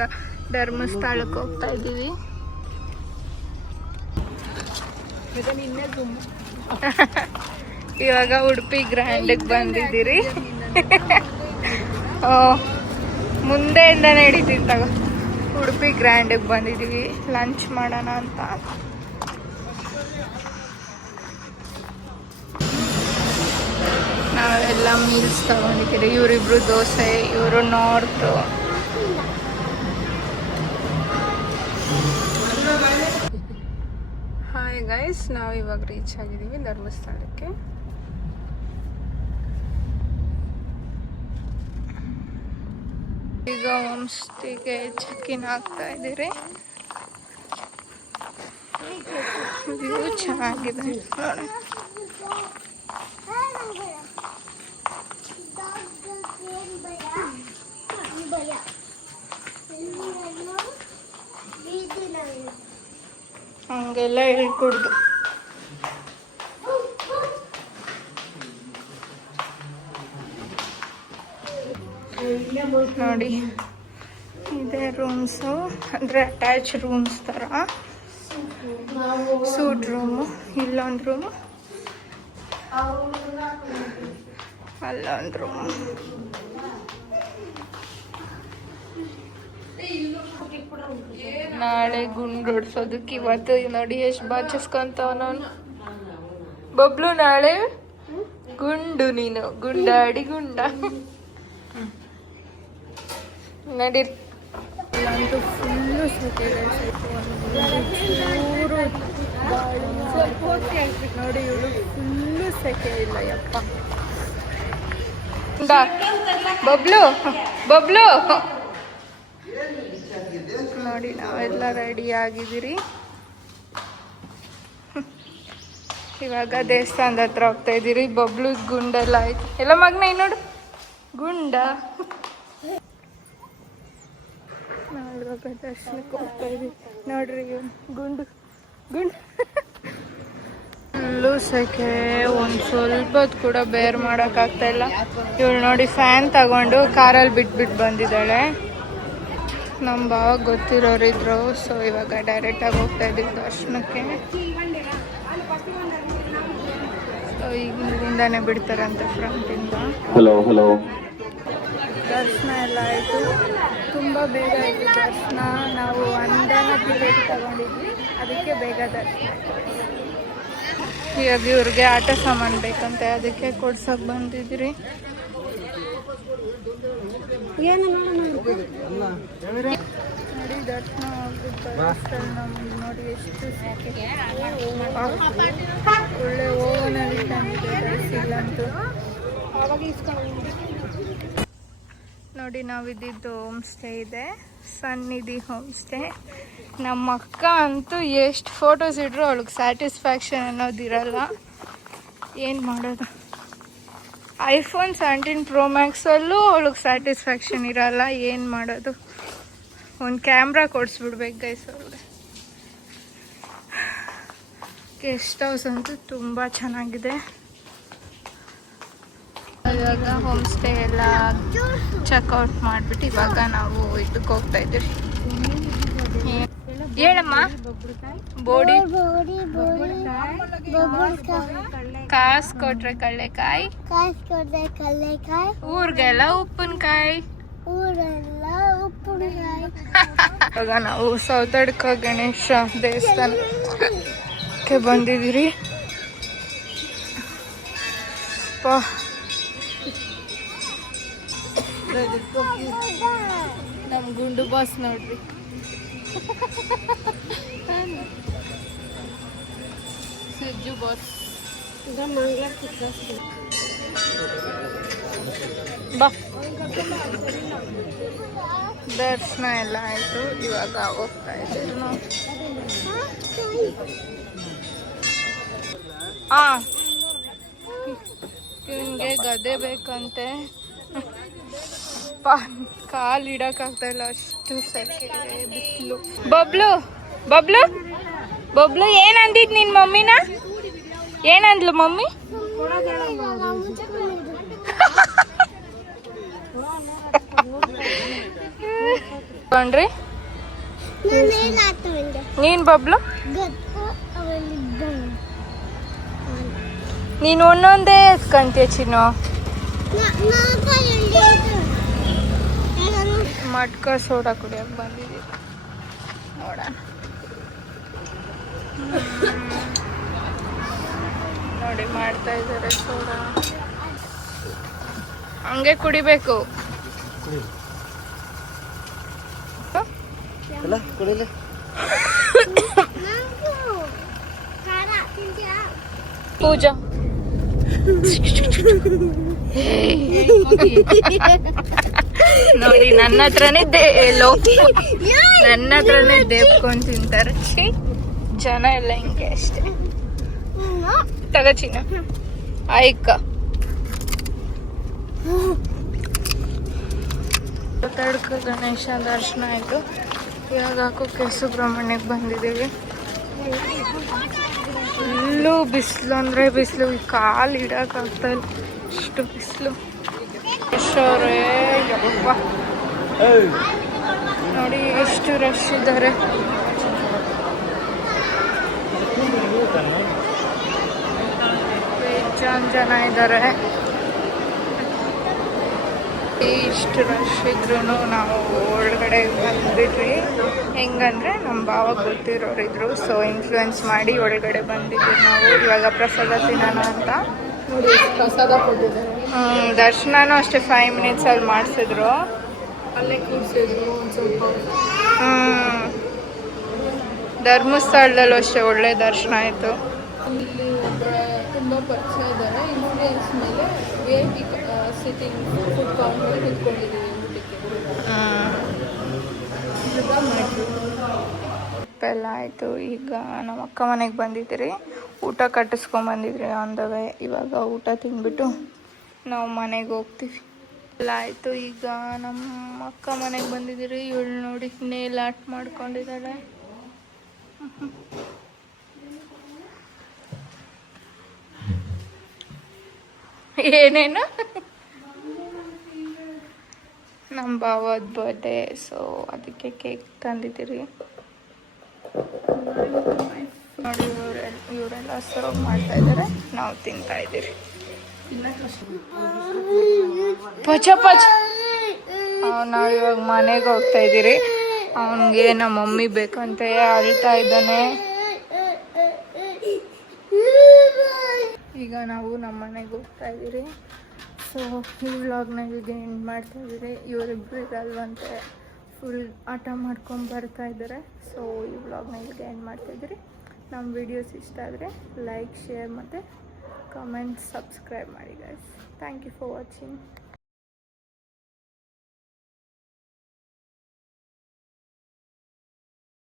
ಇವಾಗ ಧರ್ಮಸ್ಥಳಕ್ಕೆ ಹೋಗ್ತಾ ಇದ್ದೀವಿ. ಇವಾಗ ಉಡುಪಿ ಗ್ರ್ಯಾಂಡಿಗೆ ಬಂದಿದ್ದೀರಿ. ಮುಂದೆಯಿಂದ ನಡೀತೀವಿ ತಗೋ. ಉಡುಪಿ ಗ್ರ್ಯಾಂಡಿಗೆ ಬಂದಿದ್ದೀವಿ ಲಂಚ್ ಮಾಡೋಣ ಅಂತ. ನಾವೆಲ್ಲ ಮೀಲ್ಸ್ ತಗೊಂಡಿದ್ದೀರಿ. ಇವರಿಬ್ರು ದೋಸೆ, ಇವರು ನಾರ್ತ್. ಹಾಯ್ ಗೈಸ್, ನಾವು ಇವಾಗ ರೀಚ್ ಆಗಿದ್ದೀವಿ ಧರ್ಮಸ್ಥಳಕ್ಕೆ. ಈಗ ಹೋಮ್ ಸ್ಟೇಗೆ ಚೆಕ್-ಇನ್ ಆಗ್ತಾ ಇದ್ದೀರಿ. ವ್ಯೂ ಚೆನ್ನಾಗಿದೆ ನೋಡಿ. ಹಂಗೆಲ್ಲ ಹೇಳ್ಕೊಡ್ದು. ನೋಡಿ ಇದೇ ರೂಮ್ಸು, ಅಂದರೆ ಅಟ್ಯಾಚ್ ರೂಮ್ಸ್ ಥರ. ಸೂಟ್ ರೂಮು, ಇಲ್ಲೊಂದು ರೂಮು, ಅಲ್ಲೊಂದು ರೂಮು. ನಾಳೆ ಗುಂಡು ಹೊಡ್ಸೋದಕ್ಕೆ ಇವತ್ತು ನೋಡಿ ಎಷ್ಟು ಬಾಚಿಸ್ಕೊಂತವ ನಾನು. ಬಬ್ಲು ನಾಳೆ ಗುಂಡು, ನೀನು ಗುಂಡಾಡಿ ಗುಂಡ ನಡಿ. ಇಲ್ಲಂತೂ ಫುಲ್ಲು ಸೆಕೆ ನೋಡಿ. ಇವಳು ಫುಲ್ಲು ಸೆಕೆ ಇಲ್ಲ ಯಪ್ಪ. ಬಬ್ಲು ಬಬ್ಲು ನೋಡಿ, ನಾವೆಲ್ಲ ರೆಡಿ ಆಗಿದ್ದೀರಿ. ಇವಾಗ ದೇವಸ್ಥಾನದ ಹತ್ರ ಹೋಗ್ತಾ ಇದ್ದೀರಿ. ಬಬ್ಲು ಗುಂಡೆಲ್ಲ ಆಯ್ತು ಎಲ್ಲ ಮಗನ. ನೋಡು ಗುಂಡ. ನಾವಿವಾಗ ದರ್ಶನಕ್ಕೆ ಹೋಗ್ತಾ ಇದೀವಿ. ನೋಡ್ರಿ ಗುಂಡು ಗುಂಡು. ಫುಲ್ಲು ಸೆಕೆ, ಒಂದು ಸ್ವಲ್ಪ ಹೊತ್ತು ಕೂಡ ಬೇರ್ ಮಾಡೋಕ್ಕಾಗ್ತಾ ಇಲ್ಲ. ಇವಳು ನೋಡಿ ಫ್ಯಾನ್ ತಗೊಂಡು ಕಾರಲ್ಲಿ ಬಿಟ್ಬಿಟ್ಟು ಬಂದಿದ್ದಾಳೆ. ನಮ್ಮ ಭಾವ ಗೊತ್ತಿರೋರಿದ್ರು. ಸೊ ಇವಾಗ ಡೈರೆಕ್ಟಾಗಿ ಹೋಗ್ತಾ ಇದ್ದೀವಿ ದರ್ಶನಕ್ಕೆ. ಸೊ ಈಗ ಇಲ್ಲಿಂದಾನೆ ಬಿಡ್ತಾರಂತೆ ಫ್ರಂಟಿಂದ. ದರ್ಶನ ಎಲ್ಲ ಆಯಿತು, ತುಂಬ ಬೇಗ ಆಯಿತು ದರ್ಶನ. ನಾವು 1 day ಟಿಕೆಟ್ ತಗೊಂಡಿದ್ವಿ, ಅದಕ್ಕೆ ಬೇಗ ದರ್ಶನ ಆಯಿತು. ಇವಾಗ ಇವ್ರಿಗೆ ಆಟ ಸಾಮಾನು ಬೇಕಂತೆ, ಅದಕ್ಕೆ ಕೊಡ್ಸೋಕೆ ಬಂದಿದ್ದೀರಿ. ನೋಡಿ ದರ್ಶನ ಆಗ್ಬಿಟ್ಟು ನಮ್ಗೆ ನೋಡಿ ಎಷ್ಟು ಒಳ್ಳೆ ಓವನಲ್ಲಿ ತಂದಿದೆ ದರ್ಶಿಲ್ಲಂತೂ. ನೋಡಿ ನಾವಿದ್ದಿದ್ದು ಹೋಮ್ ಸ್ಟೇ ಇದೆ, ಸನ್ನಿಧಿ ಹೋಮ್ ಸ್ಟೇ. ನಮ್ಮ ಅಕ್ಕ ಅಂತೂ ಎಷ್ಟು ಫೋಟೋಸ್ ಇಡ್ರು ಅವಳಿಗೆ ಸ್ಯಾಟಿಸ್ಫ್ಯಾಕ್ಷನ್ ಅನ್ನೋದಿರಲ್ಲ. ಏನು ಮಾಡೋದು, iPhone 17 Pro Maxಲ್ಲೂ ಅವಳಿಗೆ ಸ್ಯಾಟಿಸ್ಫ್ಯಾಕ್ಷನ್ ಇರಲ್ಲ. ಏನು ಮಾಡೋದು, ಒಂದು ಕ್ಯಾಮ್ರಾ ಕೊಡಿಸ್ಬಿಡ್ಬೇಕು ಗೈಸ್ ಅವ್ರಿಗೆ. ಗೆಸ್ಟ್ ಹೌಸ್ ಅಂತೂ ತುಂಬ ಚೆನ್ನಾಗಿದೆ. ಇವಾಗ ಹೋಮ್ ಸ್ಟೇ ಎಲ್ಲ ಚೆಕ್ಔಟ್ ಮಾಡಿಬಿಟ್ಟು ಇವಾಗ ನಾವು ಇದಕ್ಕೆ ಹೋಗ್ತಾ ಇದ್ದೀವಿ. ಹೇಳಮ್ಮ. ಬೋಡಿ ಕಾಸು ಕೊಟ್ರೆ ಕಳ್ಳೆಕಾಯಿ, ಊರಿಗೆಲ್ಲ ಉಪ್ಪಿನಕಾಯಿ. ಇವಾಗ ನಾವು ಸೌತಡ್ಕ ಗಣೇಶ ದೇವಸ್ಥಾನಕ್ಕೆ ಬಂದಿದ್ದೀರಿ. ನಮ್ಮ ಗುಂಡು ಬಾಸ್ ನೋಡ್ರಿ. ಸಿಜ್ಜು ಬಾಸ್ ಬಾ. ದರ್ಶನ ಎಲ್ಲ ಆಯಿತು, ಇವಾಗ ಹೋಗ್ತಾ ಇದ್ದೀವಿ ನಾವು. ಹಾಂ, ಇವನಿಗೆ ಗದೆ ಬೇಕಂತೆ. ಕಾಲು ಇಡಕ್ಕಾಗ್ತಾ ಇಲ್ಲ, ಅಷ್ಟು ಸೆಕೆ ಬಿಸಿಲು. ಬಬ್ಲು ಬಬ್ಲು ಬಬ್ಲು ಏನಂದಿದ್ ನಿನ್ ಮಮ್ಮಿನ? ಏನಂದ್ಲು ಮಮ್ಮಿ? ಕೊಂಡ್ರಿ ನೀನ್ ಬಬ್ಲು ನೀನು ಒಂದೊಂದೇ ಎತ್ಕೊಂತೀಯ ಚಿನ್ನು. ಮಟ್ಕ ಸೋಡಾ ಕುಡಿಯಕ್ಕೆ ಬಂದಿದ್ದೀವಿ ನೋಡೋಣ. ನೋಡಿ ಮಾಡ್ತಾ ಇದ್ದಾರೆ ಸೋಡಾ. ಹಂಗೆ ಕುಡಿಬೇಕು. ಪೂಜಾ ನೋಡಿ ನನ್ನ ಹತ್ರನೇ ನನ್ನ ಹತ್ರನೇ ದೇವ್ಕೊಂಡ್ ತಿಂತಾರೆ. ಜನ ಎಲ್ಲ ಹಿಂಗೆ ಅಷ್ಟೇ. ತಗಚಿನ ಆಯ್ಕ ತಡ್ಕ ಗಣೇಶ ದರ್ಶನ ಆಯಿತು. ಇವಾಗ ಹಾಕೋಕೆ ಸುಬ್ರಹ್ಮಣ್ಯಕ್ಕೆ ಬಂದಿದ್ದೀವಿ. ಫುಲ್ಲು ಬಿಸಿಲು ಅಂದರೆ ಬಿಸಿಲು, ಕಾಲು ಇಡೋಕ್ಕಾಗ್ತಾಯಿಲ್ಲ, ಇಷ್ಟು ಬಿಸಿಲು. ಅವರೇ ಯಪ್ಪ ನೋಡಿ ಎಷ್ಟು ರಶ್ ಇದ್ದಾರೆ. ಜನ ಇದ್ದಾರೆ. ಇಷ್ಟು ರಶ್ ಇದ್ರೂ ನಾವು ಒಳಗಡೆ ಬಂದ್ಬಿಟ್ವಿ. ಹೆಂಗಂದ್ರೆ ನಮ್ಮ ಭಾವ ಗೊತ್ತಿರೋರಿದ್ರು, ಸೊ ಇನ್ಫ್ಲೂಯೆನ್ಸ್ ಮಾಡಿ ಒಳಗಡೆ ಬಂದಿದ್ವಿ ನಾವು. ಇವಾಗ ಪ್ರಸಾದ ತಿನ್ನೋಣ ಅಂತ. ನೋಡಿ ಪ್ರಸಾದ ಕೊಟ್ಟಿದ್ದಾರೆ. ದರ್ಶನನೂ ಅಷ್ಟೇ 5 ಮಿನಿಟ್ಸಲ್ಲಿ ಮಾಡಿಸಿದ್ರು. ಅಲ್ಲೇ ಕೂರಿಸಿದ್ರು ಒಂದು ಸ್ವಲ್ಪ. ಧರ್ಮಸ್ಥಳದಲ್ಲೂ ಅಷ್ಟೇ ಒಳ್ಳೆ ದರ್ಶನ ಆಯಿತು. ಇಲ್ಲಿ ಒಬ್ಬರ ತುಂಬ ಪರಿಚಯ ಇದ್ದಾರೆ. ಇನ್ಫ್ಲೂಯೆನ್ಸ್ ಮೇಲೆ ವೇಟಿ ಸಿಟ್ಟಿಂಗ್ ಫುಡ್ ಕೌಂಟರ್ ಕೂತ್ಕೊಂಡಿದ್ದೀವಿ ಎಲ್ಲ ಆಯಿತು. ಈಗ ನಮ್ಮ ಅಕ್ಕ ಮನೆಗೆ ಬಂದಿದ್ದೀರಿ. ಊಟ ಕಟ್ಟಿಸ್ಕೊಂಬಂದಿದ್ರಿ ಆನ್ ದ ವೇ. ಇವಾಗ ಊಟ ತಿಂದ್ಬಿಟ್ಟು ನಾವು ಮನೆಗೆ ಹೋಗ್ತೀವಿ. ಎಲ್ಲ ಆಯಿತು. ಈಗ ನಮ್ಮ ಅಕ್ಕ ಮನೆಗೆ ಬಂದಿದ್ದೀರಿ. ಇವಳು ನೋಡಿ ನೇಲ್ ಆರ್ಟ್ ಮಾಡ್ಕೊಂಡಿದ್ದಾಳೆ. ಏನೇನು ನಮ್ಮ ಭಾವದ ಬರ್ಡೇ, ಸೊ ಅದಕ್ಕೆ ಕೇಕ್ ತಂದಿದ್ದೀರಿ. ನೋಡಿ ಇವರೆಲ್ಲ ಸರ್ವ್ ಮಾಡ್ತಾ ಇದ್ದಾರೆ, ನಾವು ತಿಂತಾ ಇದ್ದೀರಿ. ಪಚ ಪಚ ನಾವು ಇವಾಗ ಮನೆಗೆ ಹೋಗ್ತಾ ಇದ್ದೀರಿ. ಅವನಿಗೆ ನಮ್ಮ ಮಮ್ಮಿ ಬೇಕಂತ ಅಳ್ತಾ ಇದ್ದಾನೆ. ಈಗ ನಾವು ನಮ್ಮ ಮನೆಗೆ ಹೋಗ್ತಾ ಇದ್ದೀರಿ. ಸೊ ಈ ವ್ಲಾಗ್ನ ಇಲ್ಲಿಗೆ ಎಂಡ್ ಮಾಡ್ತಾ ಇದ್ದೀರಿ. ಇವರಿಬ್ಬರು ಇರಲ್ವಂತೆ, ಫುಲ್ ಆಟ ಮಾಡ್ಕೊಂಡು ಬರ್ತಾ ಇದ್ದಾರೆ. ಸೊ ಈ ವ್ಲಾಗ್ನ ಇಲ್ಲಿಗೆ ಎಂಡ್ ಮಾಡ್ತಾ ಇದ್ದೀರಿ. ನಮ್ಮ ವಿಡಿಯೋಸ್ ಇಷ್ಟ ಆದರೆ ಲೈಕ್, ಶೇರ್ ಮತ್ತು ಕಮೆಂಟ್, ಸಬ್ಸ್ಕ್ರೈಬ್ ಮಾಡಿ guys. Thank you for watching.